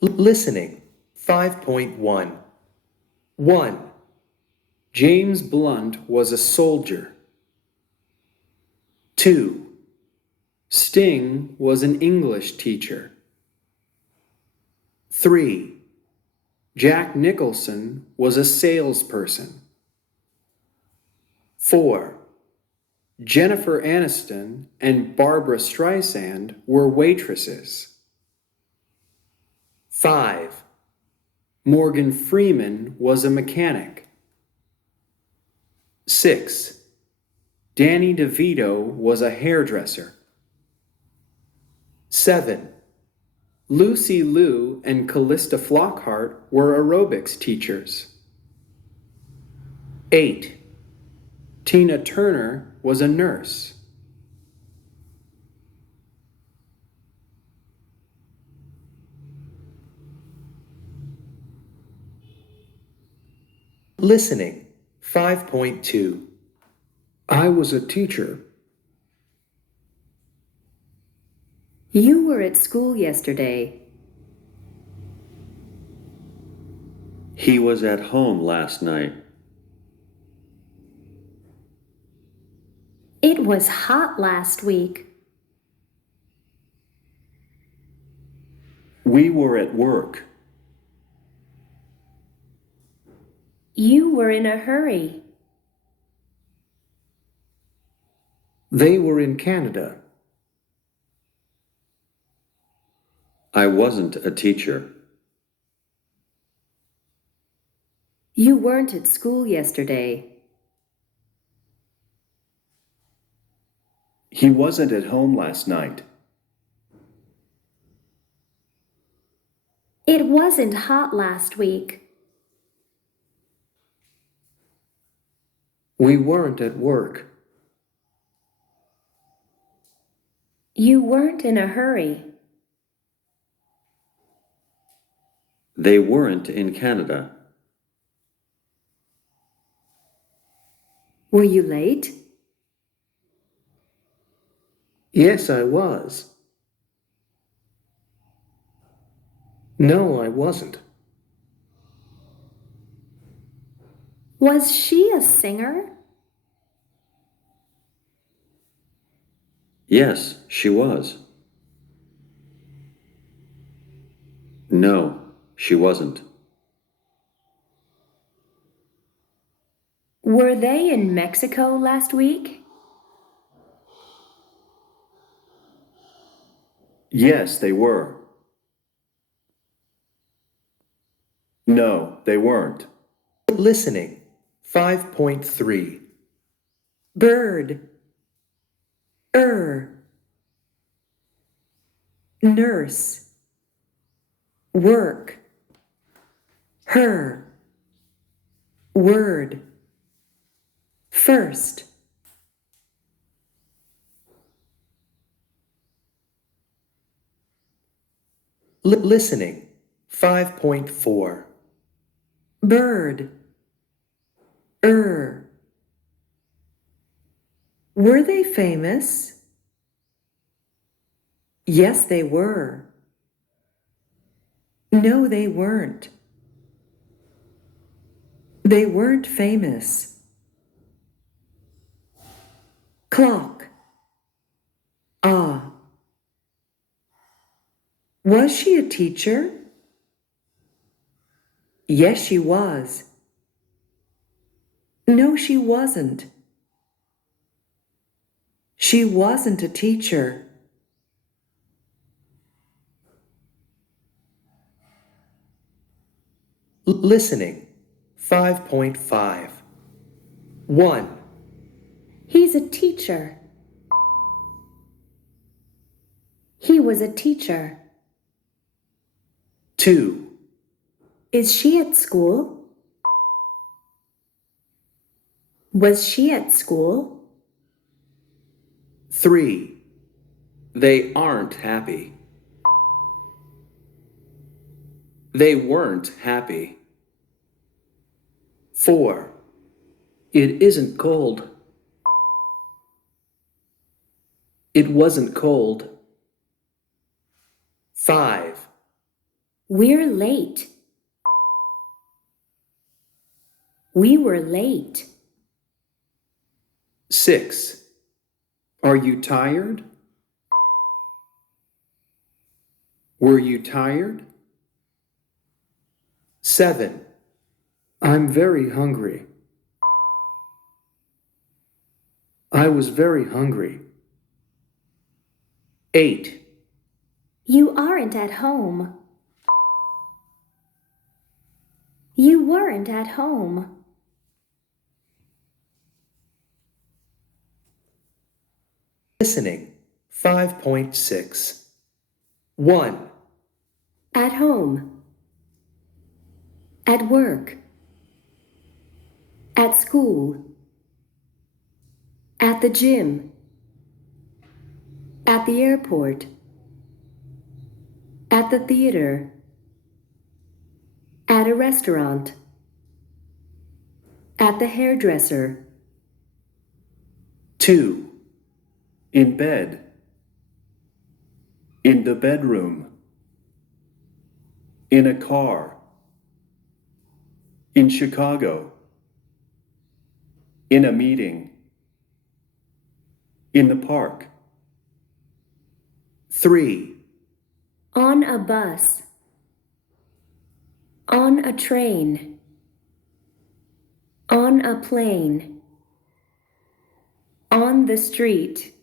Listening 5.1. 1. James Blunt was a soldier. 2. Sting was an English teacher. 3. Jack Nicholson was a salesperson. 4. Jennifer Aniston and Barbra Streisand were waitresses. 5. Morgan Freeman was a mechanic. 6. Danny DeVito was a hairdresser. 7. Lucy Liu and Callista Flockhart were aerobics teachers. 8. Tina Turner was a nurse. Listening 5.2. I was a teacher. You were at school yesterday. He was at home last night. It was hot last week. We were at work. You were in a hurry. They were in Canada. I wasn't a teacher. You weren't at school yesterday. He wasn't at home last night. It wasn't hot last week. We weren't at work. You weren't in a hurry. They weren't in Canada. Were you late? Yes, I was. No, I wasn't. Was she a singer? Yes, she was. No, she wasn't. Were they in Mexico last week? Yes, they were. No, they weren't. Listening 5.3. Bird, nurse, work, her, word, first. Listening 5.4. Bird, were they famous? Yes, they were. No, they weren't. They weren't famous. Clock. Ah. Was she a teacher? Yes, she was. No, she wasn't. She wasn't a teacher. Listening 5.5. 1. He's a teacher. He was a teacher. 2. Is she at school? Was she at school? 3. They aren't happy. They weren't happy. 4. It isn't cold. It wasn't cold. 5. We're late. We were late. 6. Are you tired? Were you tired? 7. I'm very hungry. I was very hungry. 8. You aren't at home. You weren't at home. Listening 5.6. 1. At home. At work. At school. At the gym. At the airport. At the theater. At a restaurant. At the hairdresser. 2. In bed. In the bedroom. In a car. In Chicago. In a meeting. In the park. 3. On a bus. On a train. On a plane. On the street.